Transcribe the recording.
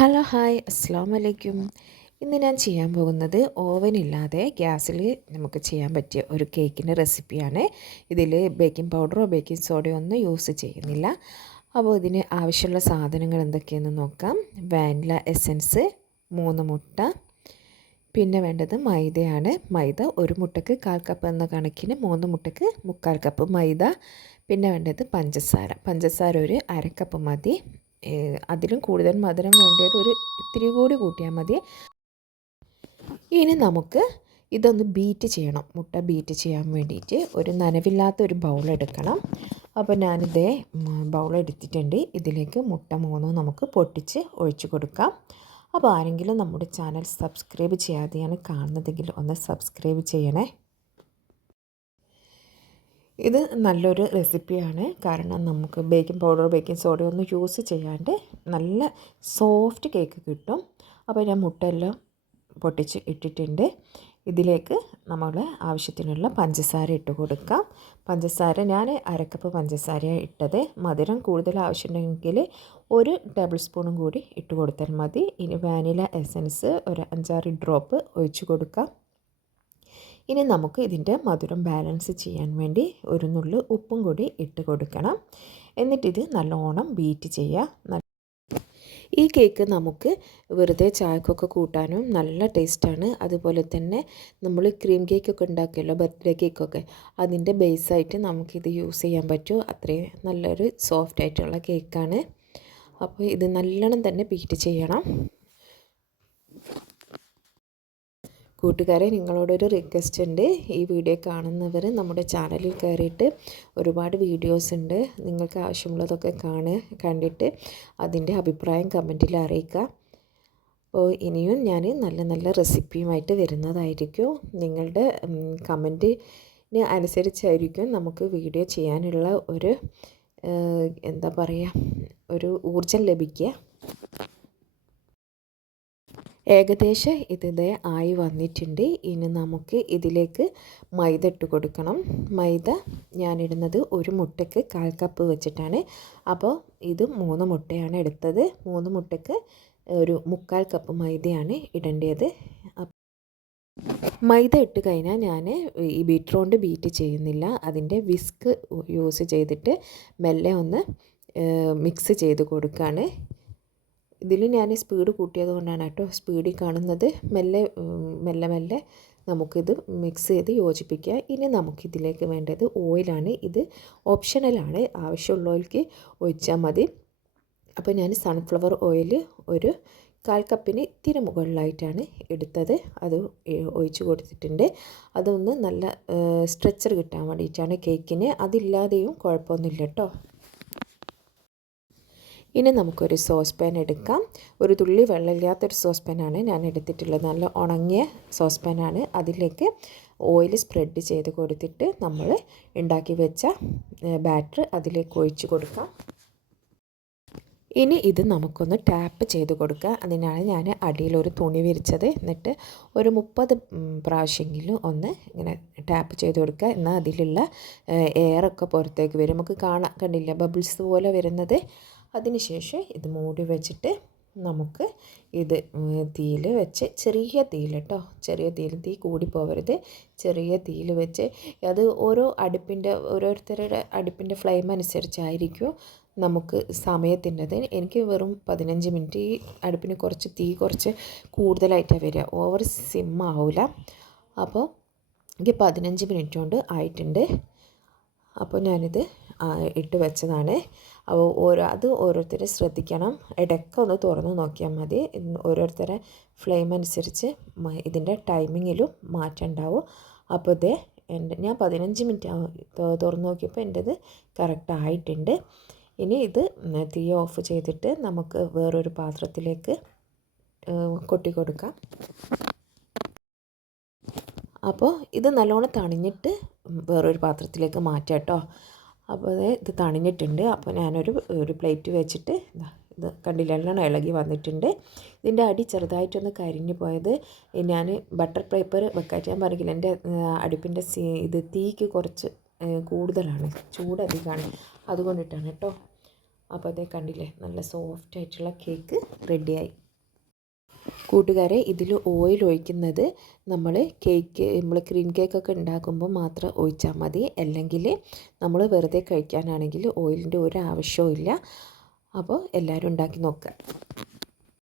Hello hi അസ്സാം വലൈക്കും. ഇന്ന് ഞാൻ ചെയ്യാൻ പോകുന്നത് ഓവനില്ലാതെ ഗ്യാസിൽ നമുക്ക് ചെയ്യാൻ പറ്റിയ ഒരു കേക്കിൻ്റെ റെസിപ്പിയാണ്. ഇതിൽ ബേക്കിംഗ് പൗഡറോ ബേക്കിംഗ് സോഡയോ ഒന്നും യൂസ് ചെയ്യുന്നില്ല. അപ്പോൾ ഇതിന് ആവശ്യമുള്ള സാധനങ്ങൾ എന്തൊക്കെയെന്ന് നോക്കാം. വാനില എസൻസ് 3 മുട്ട, പിന്നെ വേണ്ടത് മൈദയാണ്. മൈദ ഒരു മുട്ടയ്ക്ക് 1/4 കപ്പ് എന്ന കണക്കിന് 3 മുട്ടയ്ക്ക് 3/4 കപ്പ് മൈദ. പിന്നെ വേണ്ടത് പഞ്ചസാര ഒരു 1/2 കപ്പ് മതി. അതിലും കൂടുതൽ മധുരം വേണ്ടവർ ഒരു ഇത്തിരി കൂടി കൂട്ടിയാൽ മതി. ഇനി നമുക്ക് ഇതൊന്ന് ബീറ്റ് ചെയ്യണം. മുട്ട ബീറ്റ് ചെയ്യാൻ വേണ്ടിയിട്ട് ഒരു നനവില്ലാത്ത ഒരു ബൗൾ എടുക്കണം. അപ്പോൾ ഞാനിതേ ബൗൾ എടുത്തിട്ടുണ്ട്. ഇതിലേക്ക് മുട്ട 3 നമുക്ക് പൊട്ടിച്ച് ഒഴിച്ച് കൊടുക്കാം. അപ്പോൾ ആരെങ്കിലും നമ്മുടെ ചാനൽ സബ്സ്ക്രൈബ് ചെയ്യാതെയാണ് കാണുന്നതെങ്കിൽ ഒന്ന് സബ്സ്ക്രൈബ് ചെയ്യണേ. ഇത് നല്ലൊരു റെസിപ്പിയാണ്. കാരണം നമുക്ക് ബേക്കിംഗ് പൗഡർ ബേക്കിംഗ് സോഡ ഒന്നും യൂസ് ചെയ്യാണ്ട് നല്ല സോഫ്റ്റ് കേക്ക് കിട്ടും. അപ്പോൾ ഞാൻ മുട്ടയെല്ലാം പൊട്ടിച്ച് ഇട്ടിട്ടുണ്ട്. ഇതിലേക്ക് നമ്മൾ ആവശ്യത്തിനുള്ള പഞ്ചസാര ഇട്ട് കൊടുക്കാം. പഞ്ചസാര ഞാൻ 1/2 കപ്പ് പഞ്ചസാരയാണ് ഇട്ടത്. മധുരം കൂടുതൽ ആവശ്യമുണ്ടെങ്കിൽ 1 ടേബിൾ സ്പൂണും കൂടി ഇട്ട് കൊടുത്താൽ മതി. ഇനി വാനില എസൻസ് ഒരു 5-6 ഡ്രോപ്പ് ഒഴിച്ച് കൊടുക്കാം. ഇനി നമുക്ക് ഇതിൻ്റെ മധുരം ബാലൻസ് ചെയ്യാൻ വേണ്ടി ഒരു നുള്ളു ഉപ്പും കൂടി ഇട്ട് കൊടുക്കണം. എന്നിട്ടിത് നല്ലോണം ബീറ്റ് ചെയ്യുക. ഈ കേക്ക് നമുക്ക് വെറുതെ ചായക്കൊക്കെ കൂട്ടാനും നല്ല ടേസ്റ്റാണ്. അതുപോലെ തന്നെ നമ്മൾ ക്രീം കേക്കൊക്കെ ഉണ്ടാക്കുമല്ലോ, ബർത്ത്ഡേ കേക്കൊക്കെ, അതിൻ്റെ ബേസായിട്ട് നമുക്കിത് യൂസ് ചെയ്യാൻ പറ്റും. അത്രയും നല്ലൊരു സോഫ്റ്റ് ആയിട്ടുള്ള കേക്കാണ്. അപ്പോൾ ഇത് നല്ലോണം തന്നെ ബീറ്റ് ചെയ്യണം. കൂട്ടുകാരെ, നിങ്ങളോടൊരു റിക്വസ്റ്റ് ഉണ്ട്. ഈ വീഡിയോ കാണുന്നവർ നമ്മുടെ ചാനലിൽ കയറിയിട്ട് ഒരുപാട് വീഡിയോസ് ഉണ്ട്. നിങ്ങൾക്ക് ആവശ്യമുള്ളതൊക്കെ കണ്ടിട്ട് അതിൻ്റെ അഭിപ്രായം കമൻറ്റിൽ അറിയിക്കുക. അപ്പോൾ ഇനിയും ഞാൻ നല്ല നല്ല റെസിപ്പിയുമായിട്ട് വരുന്നതായിരിക്കും. നിങ്ങളുടെ കമൻറ്റിന് അനുസരിച്ചായിരിക്കും നമുക്ക് വീഡിയോ ചെയ്യാനുള്ള ഒരു ഒരു ഊർജ്ജം ലഭിക്കുക. ഏകദേശം ഇതേ ആയി വന്നിട്ടുണ്ട്. ഇനി നമുക്ക് ഇതിലേക്ക് മൈദ ഇട്ട് കൊടുക്കണം. മൈദ ഞാനിടുന്നത് ഒരു മുട്ടയ്ക്ക് 1/4 കപ്പ് വെച്ചിട്ടാണ്. അപ്പോൾ ഇത് 3 മുട്ടയാണ് എടുത്തത്. 3 മുട്ടയ്ക്ക് ഒരു 3/4 കപ്പ് മൈദയാണ് ഇടേണ്ടത്. മൈദ ഇട്ട് കഴിഞ്ഞാൽ ഞാൻ ഈ ബീറ്റർ കൊണ്ട് ബീറ്റ് ചെയ്യുന്നില്ല. അതിൻ്റെ വിസ്ക് യൂസ് ചെയ്തിട്ട് മെല്ലെ ഒന്ന് മിക്സ് ചെയ്ത് കൊടുക്കുകയാണ്. ഇതിൽ ഞാൻ സ്പീഡ് കൂട്ടിയത് കൊണ്ടാണ് കേട്ടോ സ്പീഡിൽ കാണുന്നത്. മെല്ലെ മെല്ലെ നമുക്കിത് മിക്സ് ചെയ്ത് യോജിപ്പിക്കുക. ഇനി നമുക്കിതിലേക്ക് വേണ്ടത് ഓയിലാണ്. ഇത് ഓപ്ഷണലാണ്, ആവശ്യമുള്ളവർക്ക് ഒഴിച്ചാൽ മതി. അപ്പോൾ ഞാൻ സൺഫ്ലവർ ഓയിൽ ഒരു 1/4 കപ്പിന് ഇത്തിരി മുകളിലായിട്ടാണ് എടുത്തത്. അത് ഒഴിച്ച് കൊടുത്തിട്ടുണ്ട്. അതൊന്ന് നല്ല സ്ട്രെച്ചർ കിട്ടാൻ വേണ്ടിയിട്ടാണ് കേക്കിന്. അതില്ലാതെയും കുഴപ്പമൊന്നുമില്ല കേട്ടോ. ഇനി നമുക്കൊരു സോസ് പാൻ എടുക്കാം. ഒരു തുള്ളി വെള്ളമില്ലാത്തൊരു സോസ് പാനാണ് ഞാൻ എടുത്തിട്ടുള്ളത്. നല്ല ഉണങ്ങിയ സോസ് പാനാണ്. അതിലേക്ക് ഓയിൽ സ്പ്രെഡ് ചെയ്ത് കൊടുത്തിട്ട് നമ്മൾ ഉണ്ടാക്കി വെച്ച ബാറ്റർ അതിലേക്ക് ഒഴിച്ച് കൊടുക്കാം. ഇനി ഇത് നമുക്കൊന്ന് ടാപ്പ് ചെയ്ത് കൊടുക്കുക. അതിനാണ് ഞാൻ അടിയിലൊരു തുണി വിരിച്ചത്. എന്നിട്ട് ഒരു 30 പ്രാവശ്യമെങ്കിലും ഒന്ന് ഇങ്ങനെ ടാപ്പ് ചെയ്ത് കൊടുക്കുക. എന്നാൽ അതിലുള്ള എയറൊക്കെ പുറത്തേക്ക് വരും. നമുക്ക് കണ്ടില്ല ബബിൾസ് പോലെ വരുന്നത്. അതിനുശേഷം ഇത് മൂടി വെച്ചിട്ട് നമുക്ക് ഇത് തീയിൽ വെച്ച് ചെറിയ തീയിൽ കേട്ടോ, ചെറിയ തീയിൽ, തീ കൂടി പോകരുത്, ചെറിയ തീയിൽ വെച്ച് അത് ഓരോരുത്തരുടെ അടുപ്പിൻ്റെ ഫ്ലെയിം അനുസരിച്ചായിരിക്കും നമുക്ക് സമയത്തിൻ്റെത്. എനിക്ക് വെറും 15 മിനിറ്റ്. ഈ അടുപ്പിന് തീ കുറച്ച് കൂടുതലായിട്ടാണ് വരിക, ഓവർ സിം ആവില്ല. അപ്പോൾ എനിക്ക് 15 മിനിറ്റ് കൊണ്ട് ആയിട്ടുണ്ട്. അപ്പോൾ ഞാനിത് ഇട്ട് വെച്ചതാണ്. അപ്പോൾ അത് ഓരോരുത്തരെ ശ്രദ്ധിക്കണം. ഇടയ്ക്ക് ഒന്ന് തുറന്ന് നോക്കിയാൽ മതി. ഓരോരുത്തരെ ഫ്ലെയിം അനുസരിച്ച് ഇതിൻ്റെ ടൈമിങ്ങിലും മാറ്റം ഉണ്ടാവും. അപ്പോൾ ഞാൻ 15 മിനിറ്റ് തുറന്ന് നോക്കിയപ്പോൾ എൻ്റെത് കറക്റ്റ് ആയിട്ടുണ്ട്. ഇനി ഇത് തീ ഓഫ് ചെയ്തിട്ട് നമുക്ക് വേറൊരു പാത്രത്തിലേക്ക് കൊട്ടി കൊടുക്കാം. അപ്പോൾ ഇത് നല്ലോണം തണിഞ്ഞിട്ട് വേറൊരു പാത്രത്തിലേക്ക് മാറ്റാം കേട്ടോ. അപ്പോൾ ഇത് തണിഞ്ഞിട്ടുണ്ട്. അപ്പോൾ ഞാനൊരു പ്ലേറ്റ് വെച്ചിട്ട് ഇത് കണ്ടില്ല, എല്ലാം ഇളകി വന്നിട്ടുണ്ട്. ഇതിൻ്റെ അടി ചെറുതായിട്ടൊന്ന് കരിഞ്ഞു പോയത് ഞാൻ ബട്ടർ പേപ്പർ വെക്കാൻ ഞാൻ പറഞ്ഞില്ല. എൻ്റെ അടുപ്പിൻ്റെ ഇത് തീക്ക് കുറച്ച് കൂടുതലാണ്, ചൂടധികമാണ്, അതുകൊണ്ടിട്ടാണ് കേട്ടോ. അപ്പോൾ അതേ കണ്ടില്ലേ, നല്ല സോഫ്റ്റ് ആയിട്ടുള്ള കേക്ക് റെഡിയായി. കൂട്ടുകാരെ, ഇതിൽ ഓയിൽ ഒഴിക്കുന്നത് നമ്മൾ ക്രീം കേക്കൊക്കെ ഉണ്ടാക്കുമ്പോൾ മാത്രം ഒഴിച്ചാൽ മതി. അല്ലെങ്കിൽ നമ്മൾ വെറുതെ കഴിക്കാനാണെങ്കിൽ ഓയിലിൻ്റെ ഒരു ആവശ്യവും ഇല്ല. അപ്പോൾ എല്ലാവരും ഉണ്ടാക്കി നോക്കുക.